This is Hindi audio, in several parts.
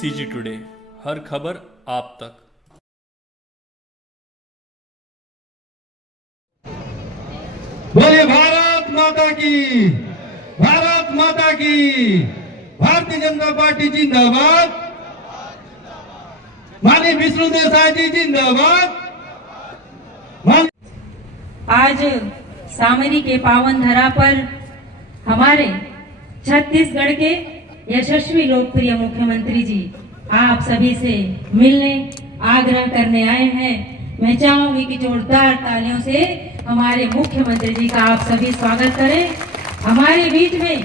CG टुडे, हर खबर आप तक। बोले भारत माता की, भारत माता की, भारतीय जनता पार्टी जिंदाबाद, माननीय विष्णु देसाई जी जिंदाबाद। आज सामरी के पावन धरा पर हमारे छत्तीसगढ़ के यशस्वी लोकप्रिय मुख्यमंत्री जी आप सभी से मिलने आग्रह करने आए हैं। मैं चाहूंगी कि जोरदार तालियों से हमारे मुख्यमंत्री जी का आप सभी स्वागत करें। हमारे बीच में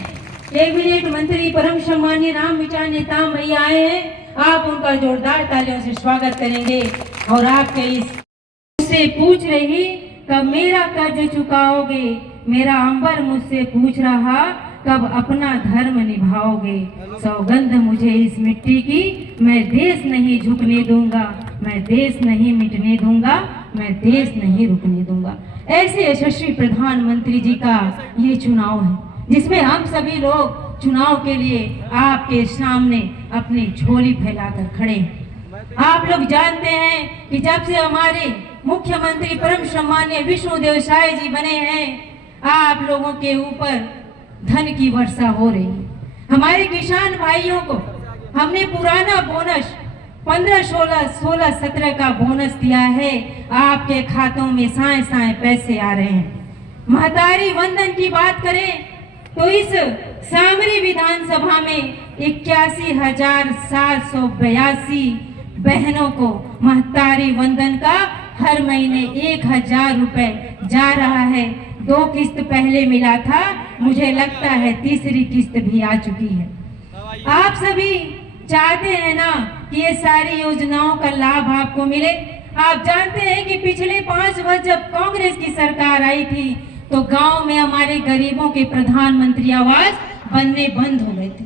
कैबिनेट मंत्री परम सम्मानीय राम विचार नेता भैया आए हैं, आप उनका जोरदार तालियों से स्वागत करेंगे। और आपके इससे पूछ रही कब मेरा कर्ज चुकाओगे, मेरा अंबर मुझसे पूछ रहा कब अपना धर्म निभाओगे। सौगंध मुझे इस मिट्टी की, मैं देश नहीं झुकने दूंगा, मैं देश नहीं मिटने दूंगा, मैं देश नहीं रुकने दूंगा। ऐसे यशस्वी प्रधानमंत्री जी का ये चुनाव है जिसमें हम सभी लोग चुनाव के लिए आपके सामने अपनी झोली फैलाकर खड़े हैं। आप लोग जानते हैं कि जब से हमारे मुख्यमंत्री परम सम्मानीय विष्णु देसाई जी बने हैं, आप लोगों के ऊपर धन की वर्षा हो रही है। हमारे किसान भाइयों को हमने पुराना बोनस 15, 16, 17 का बोनस दिया है, आपके खातों में साए साए पैसे आ रहे हैं। महतारी वंदन की बात करें तो इस सामरी विधानसभा में 81,782 बहनों को महतारी वंदन का हर महीने 1,000 रुपए जा रहा है। 2 किस्त पहले मिला था, मुझे लगता है तीसरी किस्त भी आ चुकी है। आप सभी चाहते हैं ना कि ये सारी योजनाओं का लाभ आपको मिले। आप जानते हैं कि पिछले 5 वर्ष जब कांग्रेस की सरकार आई थी तो गांव में हमारे गरीबों के प्रधानमंत्री आवास बनने बंद हो गए थे,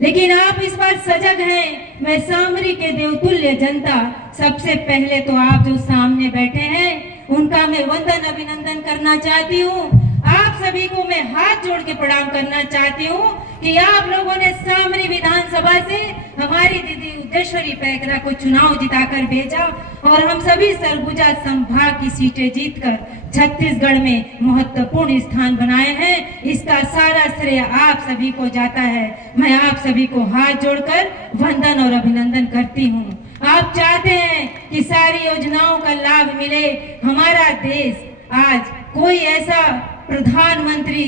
लेकिन आप इस बार सजग हैं। मैं सामरी के देवतुल्य जनता, सबसे पहले तो आप जो सामने बैठे हैं उनका मैं वंदन अभिनंदन करना चाहती हूँ। आप सभी को मैं हाथ जोड़ के प्रणाम करना चाहती हूँ कि आप लोगों ने सामरी विधानसभा से हमारी दीदी उद्देश्वरी पैकरा को चुनाव जिताकर भेजा और हम सभी सरगुजा संभाग की सीटें जीतकर छत्तीसगढ़ में महत्वपूर्ण स्थान बनाए हैं। इसका सारा श्रेय आप सभी को जाता है। मैं आप सभी को हाथ जोड़कर वंदन और अभिनंदन करती हूँ। आप चाहते हैं कि सारी योजनाओं का लाभ मिले। हमारा देश आज कोई ऐसा प्रधानमंत्री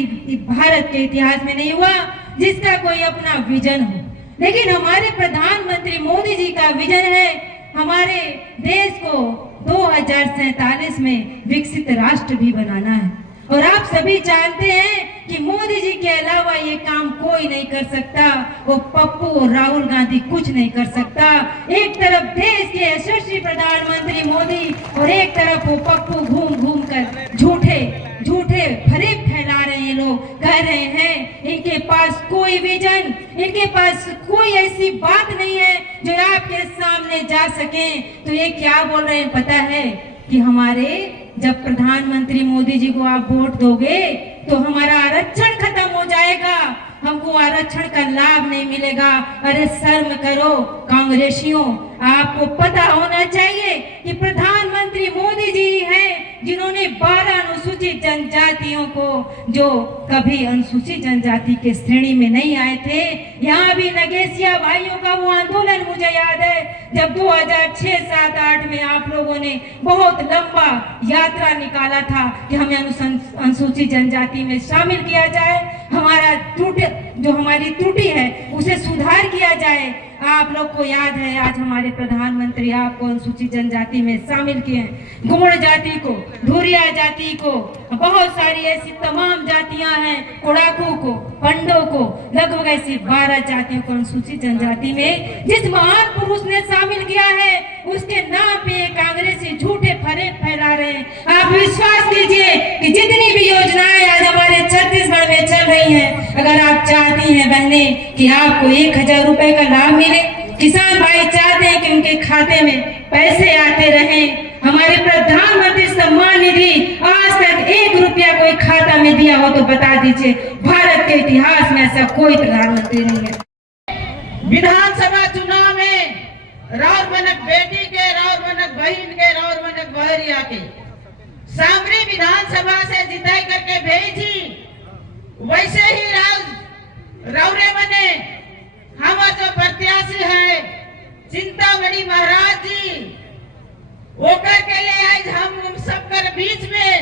भारत के इतिहास में नहीं हुआ जिसका कोई अपना विजन हो, लेकिन हमारे प्रधानमंत्री मोदी जी का विजन है हमारे देश को 2047 में विकसित राष्ट्र भी बनाना है। और आप सभी जानते हैं कि मोदी जी के अलावा ये काम कोई नहीं कर सकता, वो पप्पू और राहुल गांधी कुछ नहीं कर सकता। एक तरफ देश के यशस्वी प्रधानमंत्री मोदी और एक तरफ वो पप्पू घूम घूम कर झूठे फरेब फैला रहे हैं। लोग कह रहे हैं इनके पास कोई विजन, इनके पास कोई ऐसी बात नहीं है जो आपके सामने जा सके। तो ये क्या बोल रहे हैं पता है कि हमारे जब प्रधानमंत्री मोदी जी को आप वोट दोगे तो हमारा आरक्षण खत्म हो जाएगा, हमको आरक्षण का लाभ नहीं मिलेगा। अरे शर्म करो कांग्रेसियों, आपको पता होना चाहिए कि प्रधानमंत्री मोदी जी हैं जिन्होंने 12 अनुसूचित जनजातियों को, जो कभी अनुसूचित जनजाति के श्रेणी में नहीं आए थे, यहाँ भी नगेशिया भाइयों का वो आंदोलन मुझे याद है जब 2006, 7, 8 में आप लोगों ने बहुत लंबा यात्रा निकाला था कि हमें अनुसूचित जनजाति में शामिल किया जाए, हमारा जो हमारी त्रुटि है उसे सुधार किया जाए। आप लोग को याद है आज हमारे प्रधानमंत्री आपको अनुसूचित जनजाति में शामिल किए हैं। गोंड जाति को, धुरिया जाति को, बहुत सारी ऐसी तमाम जातियां हैं, कोड़ाकू को, पंडों को, लगभग ऐसी 12 जातियों को अनुसूचित जनजाति में जिस महान पुरुष ने शामिल किया है उसके नाम पे कांग्रेसी झूठे फरेब फैला रहे हैं। आप विश्वास कीजिए कि जितनी भी योजनाएं आज हमारे छत्तीसगढ़ में चल रही हैं, अगर आप चाहती हैं बहने कि आपको 1,000 रुपए का लाभ मिले, किसान भाई चाहते हैं कि उनके खाते में पैसे आते रहें, हमारे प्रधानमंत्री सम्मान निधि आज तक 1 रुपया कोई खाता में दिया हो तो बता दीजिए। भारत के इतिहास में ऐसा कोई प्रधानमंत्री नहीं है। विधानसभा चुनाव में राउर मनक बेटी के, राउर मनक बहन के, राउर मनक बहरिया के सामरी विधानसभा से जिताई करके भेजी। वैसे ही राउरे मने हमारे जो प्रत्याशी है चिंतामणि महाराज जी, ओकर के लिए आज हम सबकर बीच में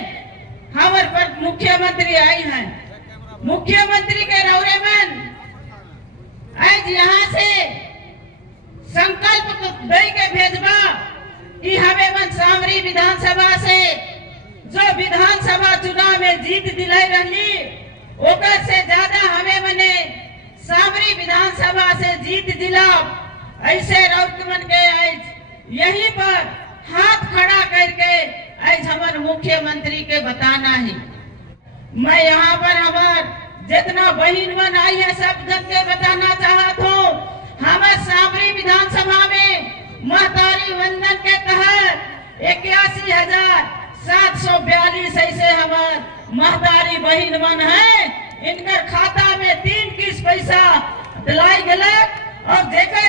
हमारे मुख्यमंत्री आई हैं। मुख्यमंत्री के रौरे मन आज यहाँ से संकल्प दे के भेजबा कि हमें मन सामरी विधानसभा से जो विधानसभा चुनाव में जीत दिलाई रही, ओकर से ज्यादा हमें मने सामरी विधानसभा से जीत दिला। ऐसे रौत मन के आज यहीं पर हाथ खड़ा करके आज हमारे मुख्यमंत्री के बताना है। मैं यहाँ पर हमार जितना बहन बन आई है सब जन के बताना चाहता हूँ। हमारे सामरी विधानसभा में महतारी वंदन के तहत 81,742 ऐसे हमारे महतारी बहन बन है, इनकर खाता में 3 किस्त पैसा दिलाई गलत और जेकर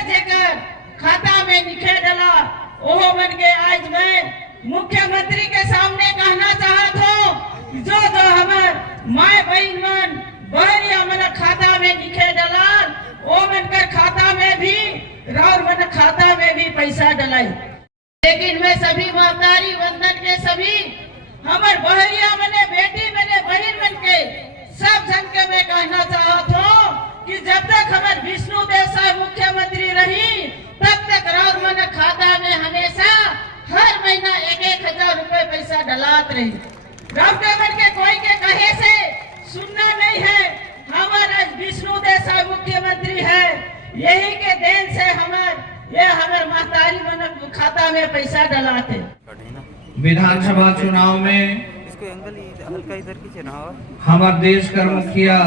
खाता में निखे डला ओहो मन के आज मैं मुख्यमंत्री के सामने कहना चाहता हूँ, जो हमार माय बहन मन बहरिया मन खाता में निखे डलाल ओ मन कर खाता में भी राउर मन खाता में भी पैसा डलाई। लेकिन मैं सभी महतारी वंदन के सभी हमार बहरिया मने बेटी मने बहन मन के सब जन के मैं कहना चाहता हूँ कि जब तक हमारे विष्णु देसाई मुख्यमंत्री रही तब तक राउर मन खाता में हमेशा हर महीना 1,000 रुपए पैसा डलात रही। राउर के कोई के कहे से सुनना नहीं है। हमारा विष्णु देसाई मुख्यमंत्री है, यही के देन से हमारे महतारी मन खाता में पैसा डलाते। विधानसभा चुनाव में हमारे देश का मुखिया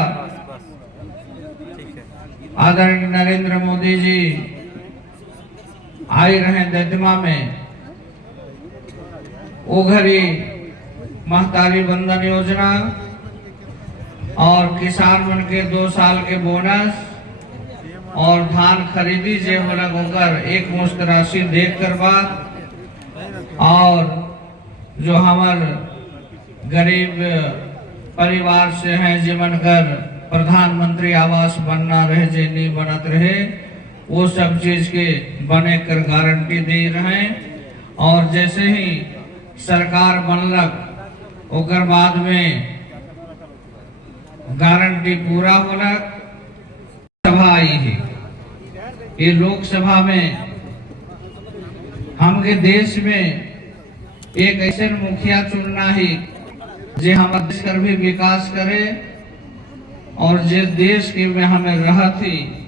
आदरणीय नरेंद्र मोदी जी आए रहे ददमा में, वो घड़ी महतारी वंदन योजना और किसान मन के 2 साल के बोनस और धान खरीदी जे होला होकर एक मुश्त राशि देख कर बाद, और जो हमारे गरीब परिवार से हैं जीवन कर प्रधानमंत्री आवास बनना रहे जे नहीं बनत रहे, वो सब चीज के बने कर गारंटी दे रहे। और जैसे ही सरकार बनलक ओकर बाद में गारंटी पूरा होलक, सभा आई है। ये लोकसभा में हमके देश में एक ऐसे मुखिया चुनना ही जे हमारे देश कर भी विकास करे और जिस देश के में हमें रहा थी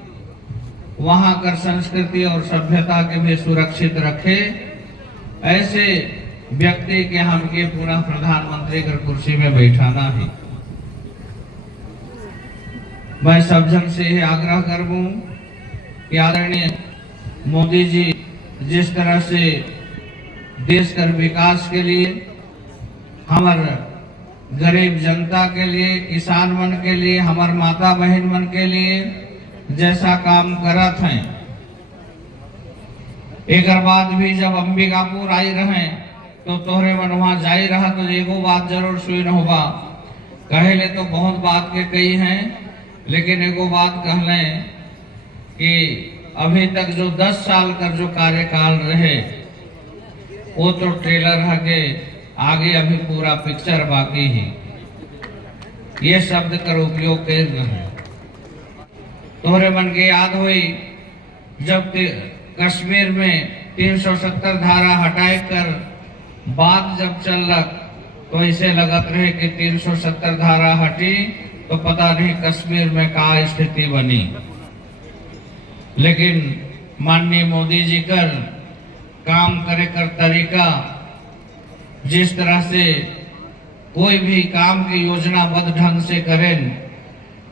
वहां कर संस्कृति और सभ्यता के भी सुरक्षित रखे। ऐसे व्यक्ति के हमके पुनः प्रधानमंत्री कर कुर्सी में बैठाना है। मैं सब जन से यह आग्रह करूं कि आदरणीय मोदी जी जिस तरह से देश कर विकास के लिए, हमारे गरीब जनता के लिए, किसान मन के लिए, हमारे माता बहन मन के लिए जैसा काम करत हैं, एक बाद भी जब अंबिकापुर आई रहे तो तोहरे मन वहां जाई रहा तो एगो बात जरूर सुन होगा। कहे तो बहुत बात के कही हैं, लेकिन एगो बात कहले कि अभी तक जो 10 साल का जो कार्यकाल रहे वो तो ट्रेलर है, आगे अभी पूरा पिक्चर बाकी है। ये शब्द कर उपयोग कर रहे। तोहरे मन के याद हुई जब कश्मीर में 370 धारा हटाए कर बात जब चलक तो ऐसे लगत रहे कि 370 धारा हटी तो पता नहीं कश्मीर में क्या स्थिति बनी। लेकिन माननीय मोदी जी कर काम करे कर तरीका, जिस तरह से कोई भी काम की योजनाबद्ध ढंग से करें,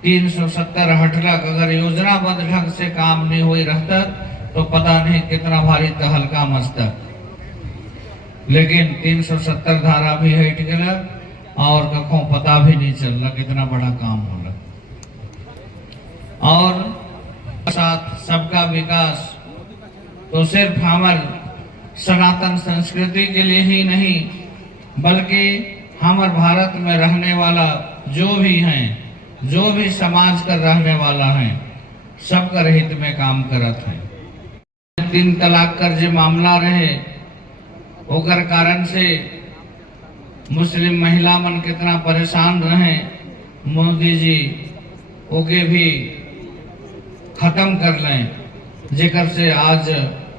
370 हटलक, अगर योजनाबद्ध ढंग से काम नहीं हुई रहता तो पता नहीं कितना भारी तहलका मचता। लेकिन 370 धारा भी हट गया और कखों पता भी नहीं चलला कितना बड़ा काम होला। और साथ सबका विकास तो सिर्फ हमार सनातन संस्कृति के लिए ही नहीं बल्कि हमार भारत में रहने वाला जो भी हैं, जो भी समाज का रहने वाला है, सबका हित में काम करत है। 3 तलाक कर जो मामला रहे ओकर कारण से मुस्लिम महिला मन कितना परेशान रहे, मोदी जी ओके भी खत्म कर लें, जेकर से आज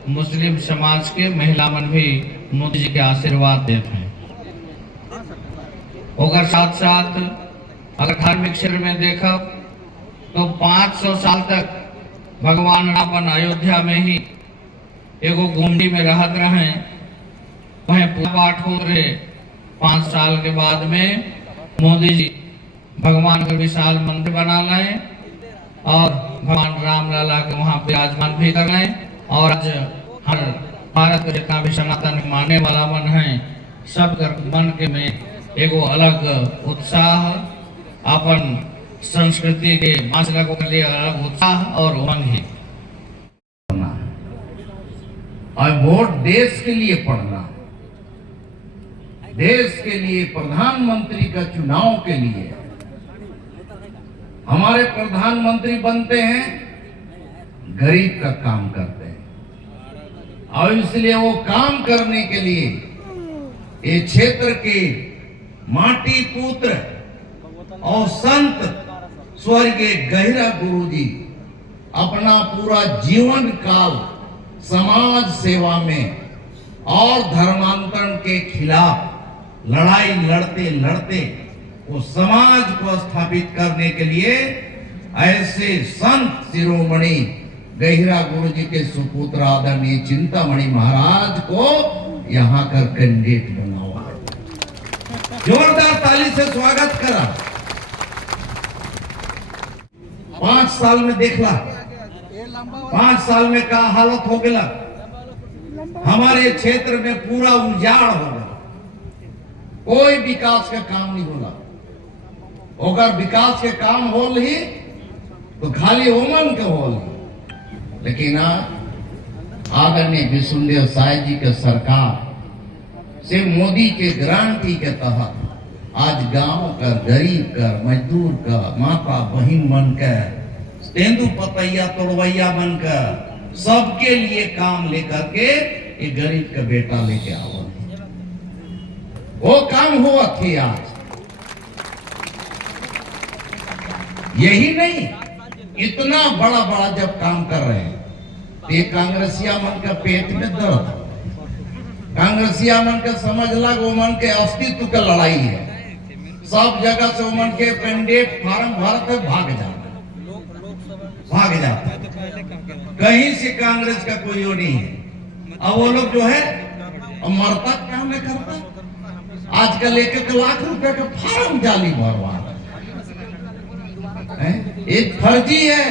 मुस्लिम समाज के महिला मन भी मोदी जी के आशीर्वाद देते हैं। ओकर साथ साथ अगर धार्मिक क्षेत्र में देखो तो 500 साल तक भगवान रावण अयोध्या में ही एगो गुंडी में रहत रहे, वह पूजा पाठ हो रहे। 5 साल के बाद में मोदी जी भगवान का विशाल मंदिर बना लाए और भगवान राम लला के वहां पे विराजमान भी कर रहे। और आज हर भारत के जितना भी सनातन मानने वाला मन है, सब मन के में एगो अलग उत्साह, अपन संस्कृति के बांचने के लिए अलग उत्साह और उमंग है। और वोट देश के लिए पढ़ना, देश के लिए, प्रधानमंत्री का चुनाव के लिए। हमारे प्रधानमंत्री बनते हैं, गरीब का काम करते हैं, और इसलिए वो काम करने के लिए ये क्षेत्र के माटी पुत्र और संत स्वर्गीय गहिरा गुरुजी अपना पूरा जीवन काल समाज सेवा में और धर्मांतरण के खिलाफ लड़ाई लड़ते लड़ते वो समाज को स्थापित करने के लिए ऐसे संत शिरोमणि गहिरा गुरुजी के सुपुत्र आदरणीय चिंतामणि महाराज को यहाँ कर कैंडिडेट बना हुआ है। जोरदार ताली से स्वागत करा। 5 साल में देखला, 5 साल में का हालत हो गया, हमारे क्षेत्र में पूरा उजाड़ हो गया, कोई विकास का काम नहीं होला। अगर विकास के काम हो ही तो खाली ओमन के हो, लेकिन आदरणीय विष्णुदेव साय जी के सरकार से मोदी के गारंटी के तहत आज गांव का, गरीब का, मजदूर का, माता बहन मन का, तेंदु पतैया तोड़वैया बन कर सबके लिए काम लेकर के ये गरीब का बेटा लेके आओ, वो काम हुआ थी। आज यही नहीं, इतना बड़ा बड़ा जब काम कर रहे हैं तो ये कांग्रेसिया मन का पेट में दर्द, कांग्रेसिया मन का समझ लग वो मन के अस्तित्व का लड़ाई है। सब जगह से वो मन के कैंडिडेट फार्म भरते भाग जाता है, कहीं से कांग्रेस का कोई वो नहीं है। अब वो लोग जो है मरता काम नहीं करता, आजकल 1-1 लाख रुपए का फार्म जाली भरवा एक फर्जी है,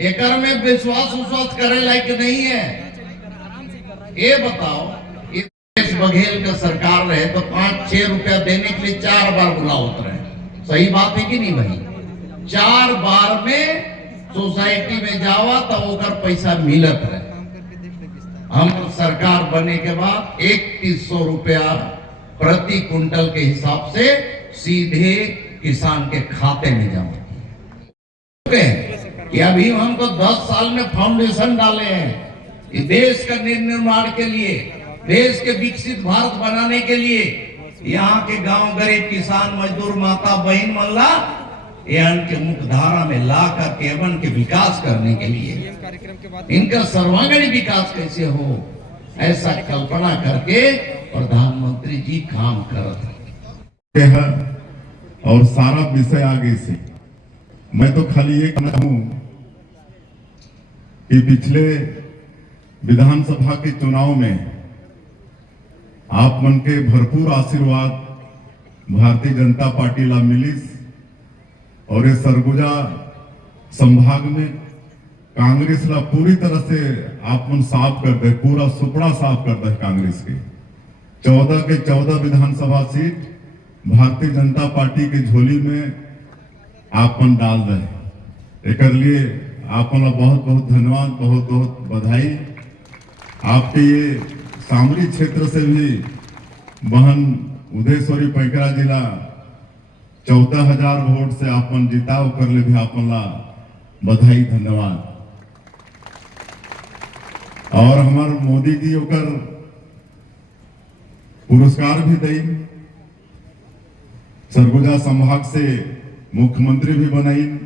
एक में विश्वास करे लायक नहीं है। ये बताओ, बघेल का सरकार रहे तो 5-6 रुपया देने के लिए 4 बार बुलाओ उतरे, सही बात है कि नहीं भाई? 4 बार में सोसाइटी में जावा तो ओकर पैसा मिलत है। हम सरकार बने के बाद 3100 रुपया प्रति कुंटल के हिसाब से सीधे किसान के खाते में जमा कि अभी हमको 10 साल में फाउंडेशन डाले हैं कि देश का निर्माण के लिए, देश के विकसित भारत बनाने के लिए यहाँ के गांव गरीब किसान मजदूर माता बहन मल्ला के मुख्यधारा में ला कर केवन के विकास करने के लिए, इनका सर्वांगीण विकास कैसे हो ऐसा कल्पना करके प्रधानमंत्री जी काम करते हैं। और सारा विषय आगे से मैं तो खाली ये कहना हूं कि पिछले विधानसभा के चुनाव में आप मन के भरपूर आशीर्वाद भारतीय जनता पार्टी ला मिलिस और ये सरगुजा संभाग में कांग्रेस ला पूरी तरह से आप मन साफ कर दे, पूरा सुपड़ा साफ कर दे। कांग्रेस के 14 के 14 विधानसभा सीट भारतीय जनता पार्टी की झोली में आपन डाल दे। एक लिए आपन बहुत बहुत धन्यवाद, बहुत बहुत बधाई। आपके ये सामरी क्षेत्र से भी बहन उदयश्वरी पैकरा जिला 14,000 वोट से आपन जिताव कर ले भी आपन ला बधाई धन्यवाद। और हमार मोदी जी ओकर पुरस्कार भी दई, सरगुजा संभाग से मुख्यमंत्री भी बनाई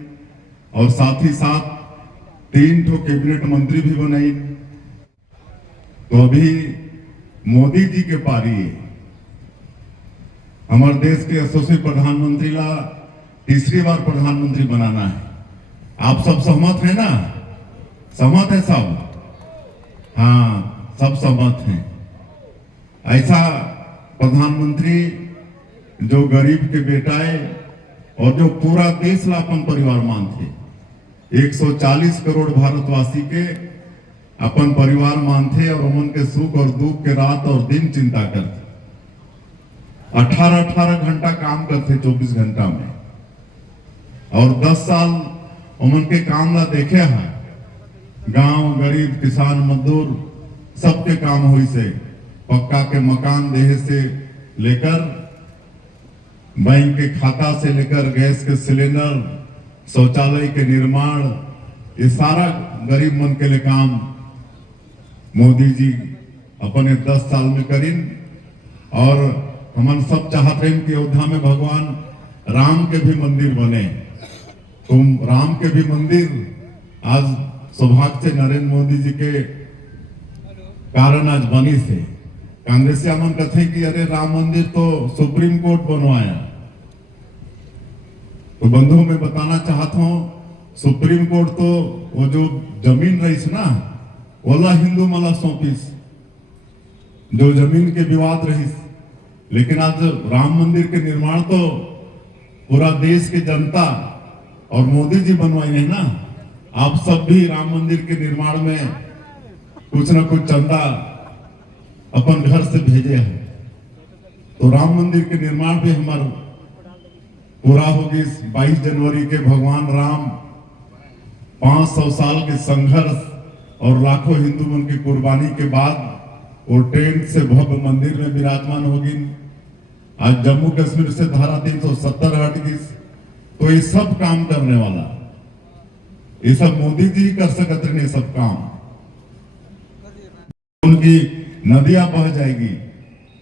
और साथ ही साथ 3 ठो कैबिनेट मंत्री भी बनाई। तो अभी मोदी जी के पारी है, हमारे देश के यशस्वी प्रधानमंत्री ला तीसरी बार प्रधानमंत्री बनाना है। आप सब सहमत है ना? सहमत है सब? हाँ, सब सहमत हैं। ऐसा प्रधानमंत्री जो गरीब के बेटा है और जो पूरा देश ला अपन परिवार मानते, 140 करोड़ भारतवासी के अपन परिवार मानते और उमन के सुख और दुख के रात और दिन चिंता करते। 18 घंटा काम करते 24 घंटा में, और 10 साल उमन के काम ला देखे हैं। गांव गरीब किसान मजदूर सबके काम हुई से, पक्का के मकान देहे से लेकर बैंक के खाता से लेकर गैस के सिलेंडर, शौचालय के निर्माण, ये सारा गरीब मन के लिए काम मोदी जी अपने 10 साल में करीन। और हम सब चाहते हैं कि अयोध्या में भगवान राम के भी मंदिर बने। तो राम के भी मंदिर आज सौभाग्य से नरेंद्र मोदी जी के कारण आज बनी से। कांग्रेसिया मन कहते कि अरे राम मंदिर तो सुप्रीम कोर्ट बनवाया। तो बंधुओं में बताना चाहता हूं, सुप्रीम कोर्ट तो वो जो जमीन रही ना ओला हिंदू मला सौंपीस, जो जमीन के विवाद रही। लेकिन आज राम मंदिर के निर्माण तो पूरा देश की जनता और मोदी जी बनवाई है ना। आप सब भी राम मंदिर के निर्माण में कुछ न कुछ चंदा अपन घर से भेजे हैं। तो राम मंदिर के निर्माण भी हमारा पूरा होगी। 22 जनवरी के भगवान राम 500 साल के संघर्ष और लाखों हिंदू मन की कुर्बानी के बाद वो टेंट से भव्य मंदिर में विराजमान होगी। आज जम्मू कश्मीर से धारा 370 हट गई। तो ये सब काम करने वाला, ये सब मोदी जी कर सकते नहीं सब काम। उनकी नदियां बह जाएगी,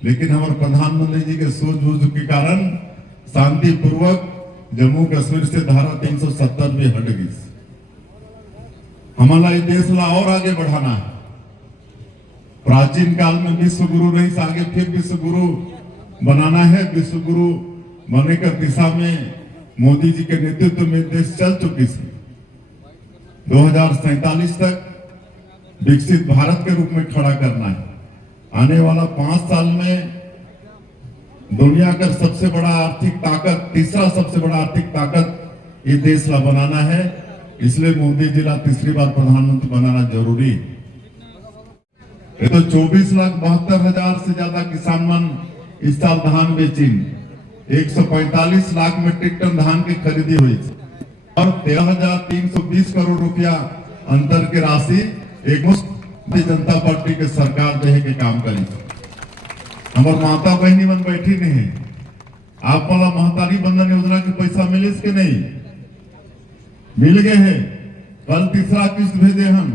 लेकिन हमारे प्रधानमंत्री जी के सूझबूझ के कारण शांति पूर्वक जम्मू कश्मीर से धारा 370 भी हट गई। हमारा ये देश ला और आगे बढ़ाना है। प्राचीन काल में विश्व गुरु रही, आगे फिर विश्व गुरु बनाना है। विश्व गुरु बनने की दिशा में मोदी जी के नेतृत्व में देश चल चुकी है। 2047 तक विकसित भारत के रूप में खड़ा करना है। आने वाला 5 साल में दुनिया का सबसे बड़ा आर्थिक ताकत, तीसरा सबसे बड़ा आर्थिक ताकत ये देश ला बनाना है। इसलिए मोदी जी ला तीसरी बार प्रधानमंत्री बनाना जरूरी। ये तो 24,72,000 से ज्यादा किसान मन इस साल धान बेची। 145 लाख मीट्रिक टन धान की खरीदी हुई और 13,320 करोड़ रुपया अंतर की राशि एक भारतीय जनता पार्टी के सरकार दे के काम करी। हमारे माता बहनी मन बैठी नहीं है। आप वाला महतारी बंधन योजना के पैसा मिले कि नहीं? मिल गए हैं। कल तीसरा किस्त भेजे हम।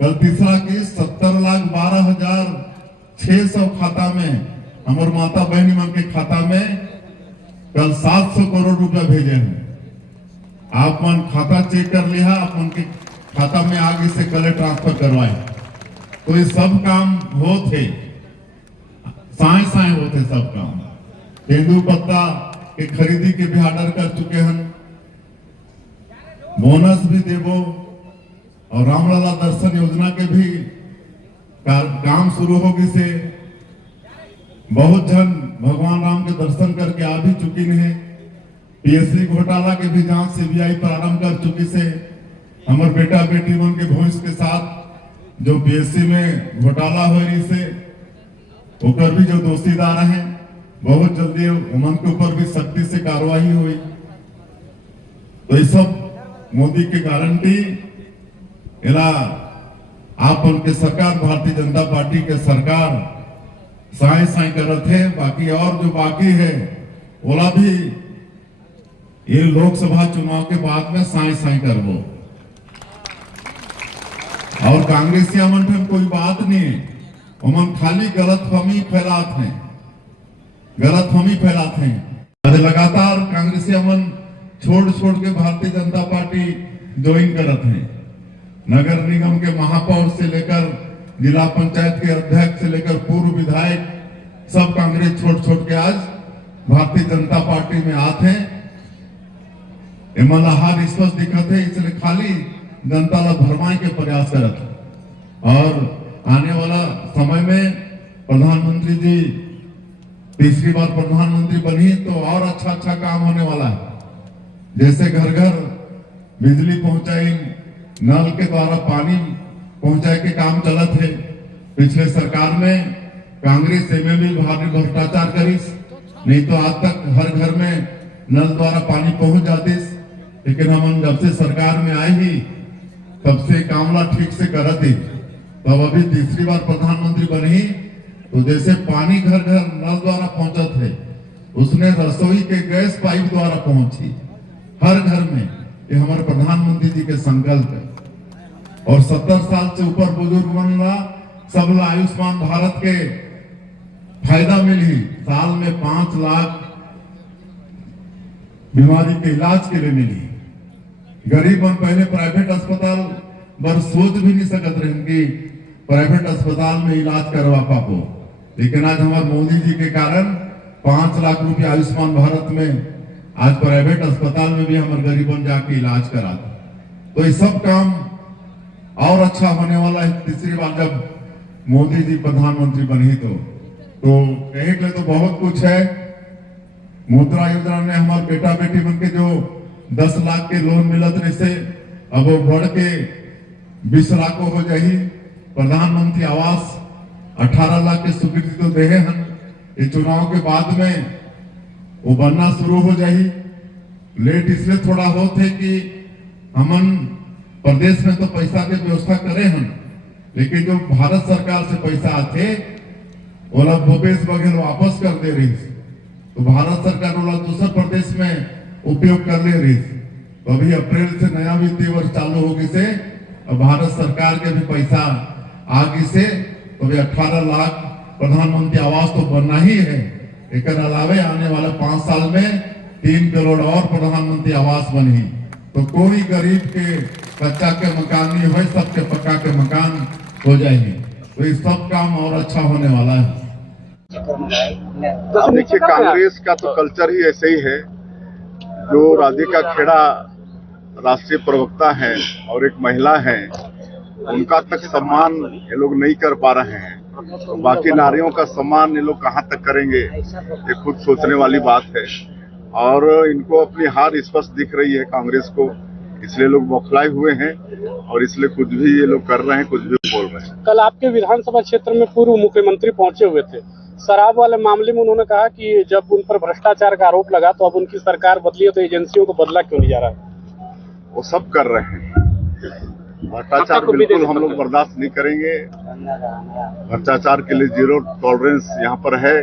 कल तीसरा किस्त 70,12,600 खाता में, हमारे माता बहनी मन के खाता में कल 700 करोड़ रुपया भेजे हैं। आप मन खाता चेक कर लिया, आप मन के खाता में आगे से कल ट्रांसफर करवाए। तो ये सब काम होते, साए साए होते सब काम। तेंदुपत्ता के खरीदी के भी ऑर्डर कर चुके हैं। बोनस भी देवो और रामलला दर्शन योजना के भी काम शुरू होगी से बहुत जन भगवान राम के दर्शन करके आ भी चुकी है। पीएससी घोटाला के भी जांच सीबीआई प्रारंभ कर चुकी से। हमारे बेटा बेटी मन के भविष्य के साथ जो पीएससी में घोटाला हो रही से ऊपर भी जो दोषीदार हैं, बहुत जल्दी उमन के ऊपर भी सख्ती से कार्रवाई हुई। तो ये सब मोदी की गारंटी इला आप उनके सरकार भारतीय जनता पार्टी के सरकार साए साए करत है। बाकी और जो बाकी है ओला भी ये लोकसभा चुनाव के बाद में साए साए करबो। और कांग्रेसिया मन ठन कोई बात नहीं है, उमन खाली गलतफहमी फैलाते हैं, गलतफहमी फैलाते हैं। आज लगातार कांग्रेसिया मन छोड़ छोड़ के भारतीय जनता पार्टी ज्वाइन करत हैं। नगर निगम के महापौर से लेकर जिला पंचायत के अध्यक्ष से लेकर पूर्व विधायक सब कांग्रेस छोड़ छोड़ के आज भारतीय जनता पार्टी में आते हैं। इमलाहार स्पष्ट दिखत है, इसलिए खाली जनता ला भरमाए के प्रयास करत है। और आने वाला समय में प्रधानमंत्री जी तीसरी बार प्रधानमंत्री बनी तो और अच्छा अच्छा काम होने वाला है। जैसे घर घर बिजली पहुंचाई, नल के द्वारा पानी पहुंचाए के काम चलत है। पिछले सरकार में कांग्रेस में भी भारी भ्रष्टाचार करीस, नहीं तो आज तक हर घर में नल द्वारा पानी पहुंच जातीस। लेकिन हम जब से सरकार में आए ही तब से कामला ठीक से करत ही। तब अभी तीसरी बार प्रधानमंत्री बनी तो जैसे पानी घर घर नल द्वारा पहुंचत है, उसने रसोई के गैस पाइप द्वारा पहुंची हर घर में। ये हमारे प्रधानमंत्री जी के संकल्प है। और 70 साल से ऊपर बुजुर्ग बनला सबला आयुष्मान भारत के फायदा मिली। साल में 5 लाख बीमारी के इलाज के लिए मिली। गरीब मन पहले प्राइवेट अस्पताल पर सोच भी नहीं सकत रहे कि प्राइवेट अस्पताल में इलाज करवा पापो। लेकिन आज हमारे मोदी जी के कारण 5 लाख रुपए आयुष्मान भारत में आज प्राइवेट अस्पताल में भी हमारे गरीबन जाके इलाज करा। तो ये सब काम और अच्छा होने वाला है तीसरी बार जब मोदी जी प्रधानमंत्री बनी। तो कहे के लिए तो बहुत कुछ है। मुद्रा योजना ने हमारे बेटा बेटी बन के जो 10 लाख के लोन मिलत रहे से अब वो बढ़ के 20 लाख को हो जाही। प्रधानमंत्री आवास 18 लाख के स्वीकृति तो दे हैं। ये चुनाव के बाद में वो बनना शुरू हो जाही। लेट इसलिए थोड़ा होते कि हमन प्रदेश में तो पैसा के व्यवस्था करे हैं, लेकिन जो भारत सरकार से पैसा आते ओला भूपेश बघेल वापस कर दे रही। तो भारत सरकार ओला दूसरे प्रदेश में उपयोग कर ले रही। तो अभी अप्रैल से नया वित्तीय वर्ष चालू होगी से अब भारत सरकार के भी पैसा आगे से तो अभी 18 लाख प्रधानमंत्री आवास तो बनना ही है। एक अलावे आने वाले 5 साल में 3 करोड़ और प्रधानमंत्री आवास बनी। तो कोई गरीब के कच्चा के मकान नहीं हो, सबके पक्का के मकान हो जाएंगे। तो ये सब काम और अच्छा होने वाला है। देखिए, कांग्रेस का तो कल्चर ही ऐसे ही है। जो राधिका खेड़ा राष्ट्रीय प्रवक्ता है और एक महिला है, उनका तक सम्मान ये लोग नहीं कर पा रहे हैं। तो बाकी नारियों का सम्मान ये लोग कहाँ तक करेंगे, ये खुद सोचने वाली बात है। और इनको अपनी हार स्पष्ट दिख रही है कांग्रेस को, इसलिए लोग बौखलाए हुए हैं और इसलिए कुछ भी ये लोग कर रहे हैं, कुछ भी बोल रहे हैं। कल आपके विधानसभा क्षेत्र में पूर्व मुख्यमंत्री पहुंचे हुए थे। शराब वाले मामले में उन्होंने कहा कि जब उन पर भ्रष्टाचार का आरोप लगा तो अब उनकी सरकार बदली है, तो एजेंसियों को बदला क्यों नहीं जा रहा है? वो सब कर रहे हैं। भ्रष्टाचार बिल्कुल हम लोग बर्दाश्त नहीं करेंगे। भ्रष्टाचार के लिए 0 टॉलरेंस यहाँ पर है।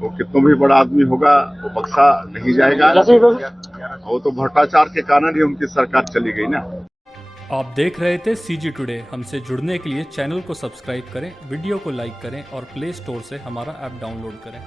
वो कितना भी बड़ा आदमी होगा वो बख्शा नहीं जाएगा। वो तो भ्रष्टाचार के कारण ही उनकी सरकार चली गई ना। आप देख रहे थे CG टुडे। हमसे जुड़ने के लिए चैनल को सब्सक्राइब करें, वीडियो को लाइक करें और प्ले स्टोर से हमारा ऐप डाउनलोड करें।